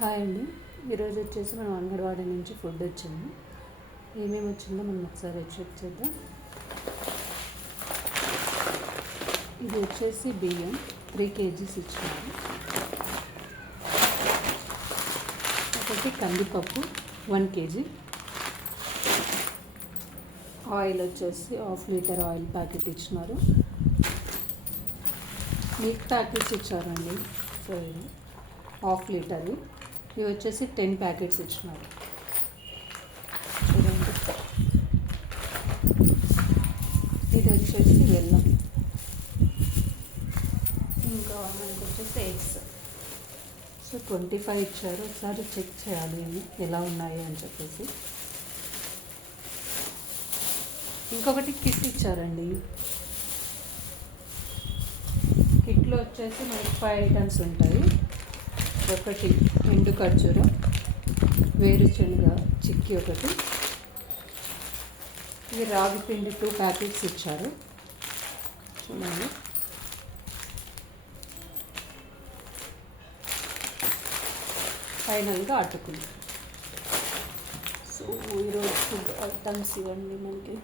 Hi అండి. ఈరోజు వచ్చేసి మనం అంగన్వాడీ నుంచి ఫుడ్ వచ్చింది. ఏమేమి వచ్చిందో మనం ఒకసారి చెక్ చేద్దాం. ఇది వచ్చేసి బియ్యం 3 kgs ఇచ్చినారు. ఒకటి కందిపప్పు 1 kg. ఆయిల్ వచ్చేసి 1/2 లీటర్ ఆయిల్ ప్యాకెట్ ఇచ్చినారు. మిల్క్ ప్యాకెట్స్ ఇచ్చారండి. సో ఇది 1/2 లీటర్వి. ఇవి వచ్చేసి 10 ప్యాకెట్స్ ఇచ్చినారు. చూడండి, ఇది వచ్చేసి బెల్లం, ఇంకా మనకు వచ్చేసి ఎగ్స్. సో 25 ఇచ్చారు. ఒకసారి చెక్ చేయాలి ఎలా ఉన్నాయి అని చెప్పేసి. ఇంకొకటి కిట్ ఇచ్చారండి. కిట్లో వచ్చేసి మనకి 5 ఐటమ్స్ ఉంటాయి. ఒకటి ఎండు ఖర్జూరం, వేరుశనగ చిక్కీ ఒకటి, ఇది రాగి పిండి 2 ప్యాకెట్స్ ఇచ్చారు. చూడండి, ఫైనల్గా అటుకులు. సో ఈరోజు ఫుడ్ ఐటమ్స్ ఇవ్వండి మనకి.